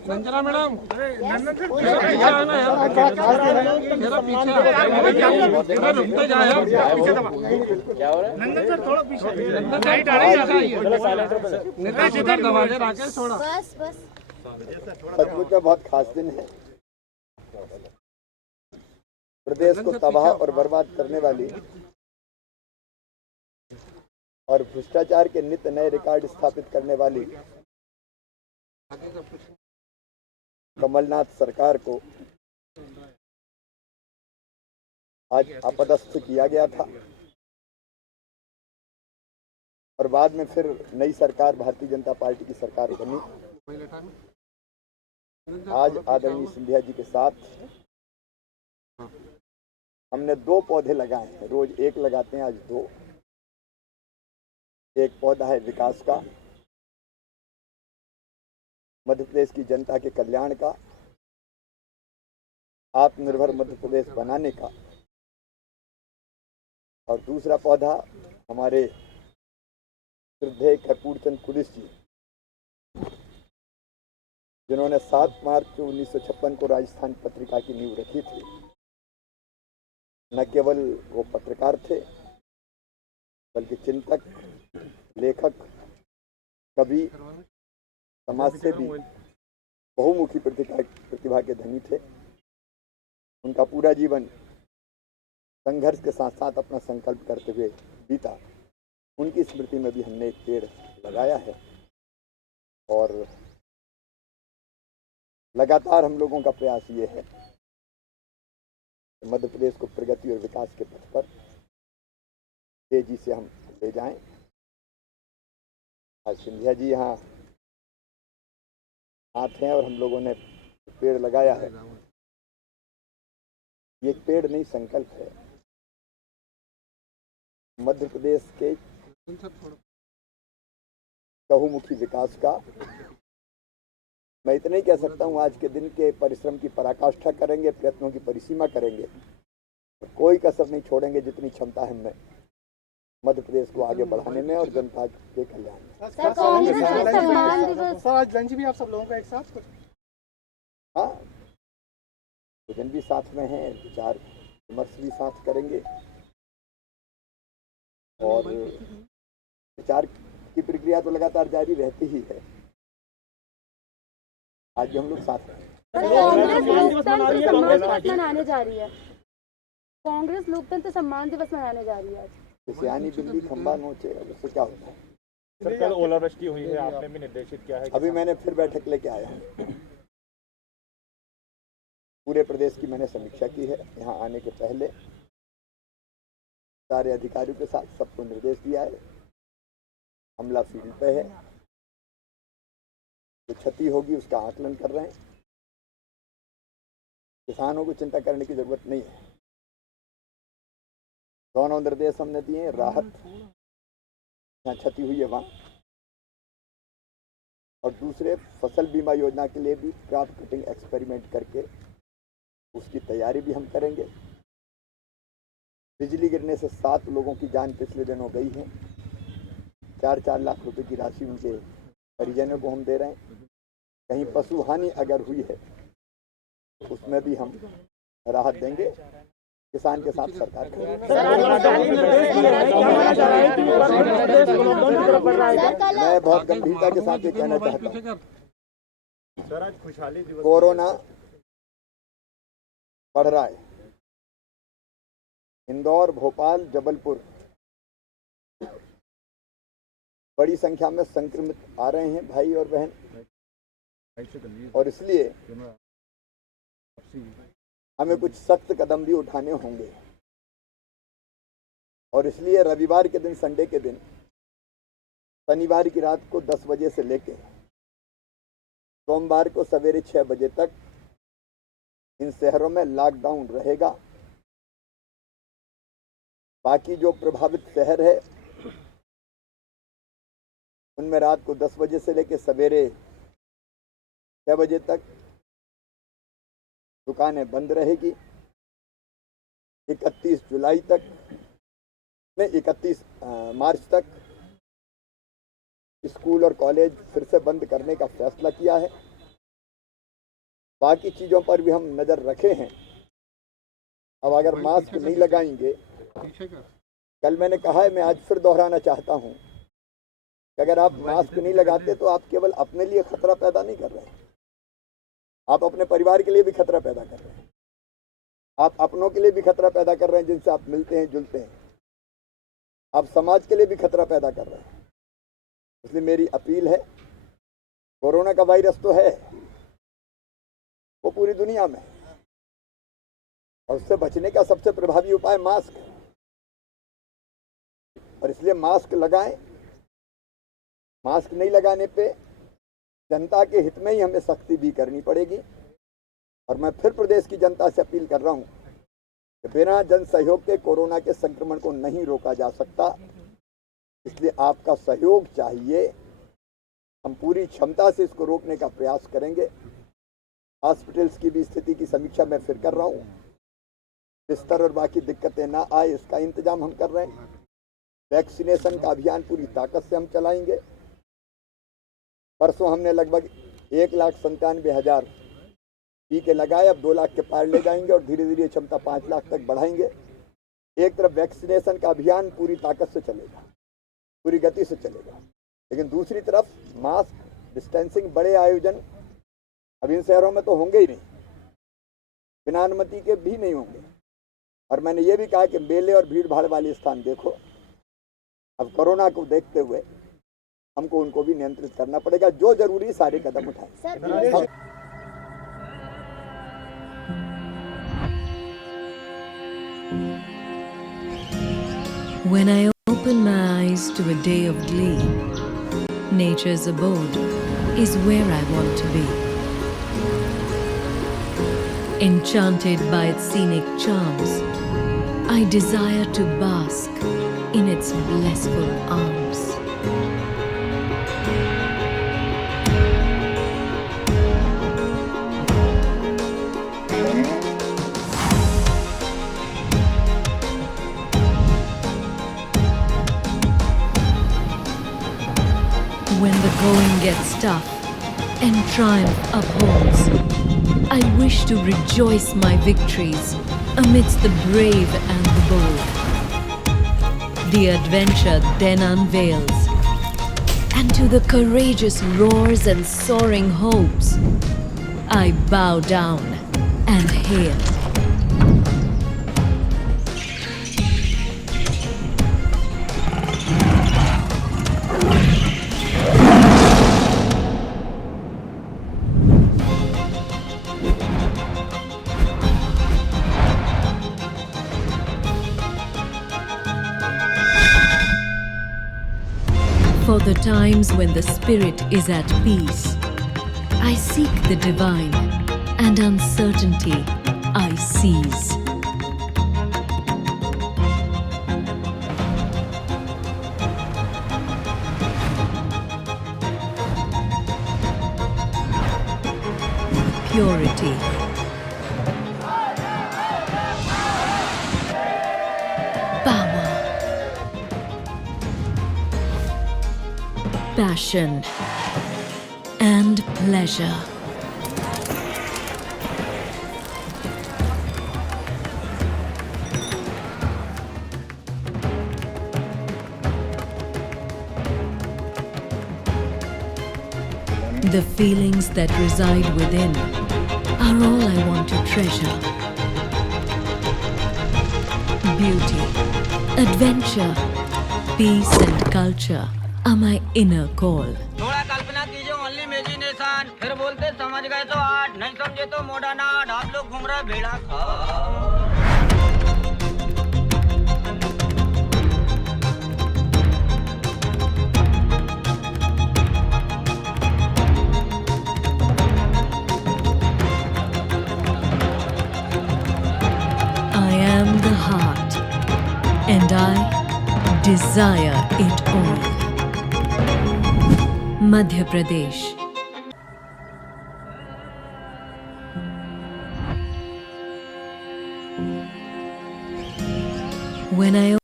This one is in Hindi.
संजना मैडम पीछे आना यार, मेरा पीछे इधर रुकते जाए यार। क्या हो रहा है? नंदन सर थोड़ा पीछे नितेश इधर दबा दे राकेश थोड़ा। बस बस सचमुच में बहुत खास दिन है। प्रदेश को तबाह और बर्बाद करने वाली और भ्रष्टाचार के नित्य नए रिकॉर्ड स्थापित करने वाली कमलनाथ सरकार को आज अपदस्थ किया गया था और बाद में फिर नई सरकार भारतीय जनता पार्टी की सरकार बनी। आज आदरणीय सिंधिया जी के साथ हमने 2 पौधे लगाए हैं। रोज एक लगाते हैं, आज 2। एक पौधा है विकास का, मध्य प्रदेश की जनता के कल्याण का, आत्मनिर्भर मध्य प्रदेश बनाने का। और दूसरा पौधा हमारे श्रद्धेय कर्पूरचंद कुलिस जी, जिन्होंने 7 मार्च 1956 को राजस्थान पत्रिका की नींव रखी थी। न केवल वो पत्रकार थे, बल्कि चिंतक, लेखक, कवि, समाजसेवी, बहुमुखी प्रतिभा के धनी थे। उनका पूरा जीवन संघर्ष के साथ साथ अपना संकल्प करते हुए बीता। उनकी स्मृति में भी हमने एक पेड़ लगाया है और लगातार हम लोगों का प्रयास ये है कि मध्य प्रदेश को प्रगति और विकास के पथ पर तेजी से हम ले जाएं। आज सिंधिया जी यहाँ साथ हैं और हम लोगों ने पेड़ लगाया है। ये एक पेड़ नहीं, संकल्प है मध्य प्रदेश के बहुमुखी विकास का। मैं इतना ही कह सकता हूँ, आज के दिन के परिश्रम की पराकाष्ठा करेंगे, प्रयत्नों की परिसीमा करेंगे, कोई कसर नहीं छोड़ेंगे जितनी क्षमता है हमें मध्य प्रदेश को आगे बढ़ाने में और जनता के कल्याण में। सर आज लंच भी आप सब लोगों का एक साथ कुछ? हाँ, भोजन भी साथ में है, विचार विमर्श भी साथ करेंगे और विचार की प्रक्रिया तो लगातार जारी रहती ही है। आज भी हम लोग साथ हैं। मनाने जा रही है, कांग्रेस लोकतंत्र सम्मान दिवस मनाने जा रही है आज। सियानी बिल्ली खंबा नोचे, अब उससे क्या होता है? सर कल ओलावृष्टि हुई है, आपने भी निर्देशित किया है। अभी मैंने फिर बैठक लेके आया हूँ। पूरे प्रदेश की मैंने समीक्षा की है। यहाँ आने के पहले सारे अधिकारियों के साथ सबको निर्देश दिया है। हमला फील्ड पे है, जो क्षति होगी उसका आकलन कर रहे हैं। किसानों को चिंता करने की जरूरत नहीं है। दोनों निर्देश हमने दिए, राहत जहाँ क्षति हुई है वहाँ, और दूसरे फसल बीमा योजना के लिए भी क्रॉप कटिंग एक्सपेरिमेंट करके उसकी तैयारी भी हम करेंगे। बिजली गिरने से 7 लोगों की जान पिछले दिनों गई है। 4-4 लाख रुपए की राशि उनके परिजनों को हम दे रहे हैं। कहीं पशु हानि अगर हुई है तो उसमें भी हम राहत देंगे। किसान के साथ सरकार मैं बहुत गंभीरता के साथ ये कहना चाहता हूँ, कोरोना बढ़ रहा है। इंदौर, भोपाल, जबलपुर बड़ी संख्या में संक्रमित आ रहे हैं भाई और बहन, और इसलिए हमें कुछ सख्त कदम भी उठाने होंगे। और इसलिए रविवार के दिन, संडे के दिन, शनिवार की रात को 10 बजे से लेके सोमवार को सवेरे 6 बजे तक इन शहरों में लॉकडाउन रहेगा। बाकी जो प्रभावित शहर है उनमें रात को 10 बजे से लेकर सवेरे 6 बजे तक दुकानें बंद रहेगी। 31 जुलाई तक, नहीं 31 मार्च तक स्कूल और कॉलेज फिर से बंद करने का फैसला किया है। बाकी चीज़ों पर भी हम नज़र रखे हैं। अब अगर मास्क नहीं लगाएंगे, कल मैंने कहा है, मैं आज फिर दोहराना चाहता हूं कि अगर आप मास्क नहीं लगाते तो आप केवल अपने लिए खतरा पैदा नहीं कर रहे हैं, आप अपने परिवार के लिए भी खतरा पैदा कर रहे हैं, आप अपनों के लिए भी खतरा पैदा कर रहे हैं जिनसे आप मिलते हैं जुलते हैं, आप समाज के लिए भी खतरा पैदा कर रहे हैं। इसलिए मेरी अपील है, कोरोना का वायरस तो है, वो पूरी दुनिया में है, और उससे बचने का सबसे प्रभावी उपाय मास्क है। और इसलिए मास्क लगाएं। मास्क नहीं लगाने पे जनता के हित में ही हमें सख्ती भी करनी पड़ेगी। और मैं फिर प्रदेश की जनता से अपील कर रहा हूं कि बिना जन सहयोग के कोरोना के संक्रमण को नहीं रोका जा सकता, इसलिए आपका सहयोग चाहिए। हम पूरी क्षमता से इसको रोकने का प्रयास करेंगे। हॉस्पिटल्स की भी स्थिति की समीक्षा मैं फिर कर रहा हूं, बिस्तर और बाकी दिक्कतें ना आए इसका इंतजाम हम कर रहे हैं। वैक्सीनेशन का अभियान पूरी ताकत से हम चलाएंगे। परसों हमने लगभग 1,97,000 टीके लगाए, अब 2 लाख के पार ले जाएंगे और धीरे धीरे क्षमता 5 लाख तक बढ़ाएंगे। एक तरफ वैक्सीनेशन का अभियान पूरी ताकत से चलेगा, पूरी गति से चलेगा, लेकिन दूसरी तरफ मास्क, डिस्टेंसिंग, बड़े आयोजन अब इन शहरों में तो होंगे ही नहीं, बिना अनुमति के भी नहीं होंगे। और मैंने ये भी कहा कि मेले और भीड़ भाड़ वाले स्थान देखो, अब कोरोना को देखते हुए हमको उनको भी नियंत्रित करना पड़ेगा। जो जरूरी सारे कदम उठाएं। When I open my eyes to a day of glee, nature's abode is where I want to be. Enchanted by its scenic charms, I desire to bask in its blissful arms. When the going gets tough and triumph upholds, I wish to rejoice my victories amidst the brave and the bold. The adventure then unveils, and to the courageous roars and soaring hopes, I bow down and hail. For the times when the spirit is at peace, I seek the divine, and uncertainty I seize. Purity, power, passion, and pleasure. The feelings that reside within are all I want to treasure. Beauty, adventure, peace and culture are my inner call. थोड़ा कल्पना कीजिए, ओनली इमेजिनेशन। फिर बोलते समझ गए तो आर्ट, नहीं समझे तो मॉडर्न आर्ट। आप लोग घूम रहे भेड़ा खा। I am the heart, and I desire it all. Madhya Pradesh. When I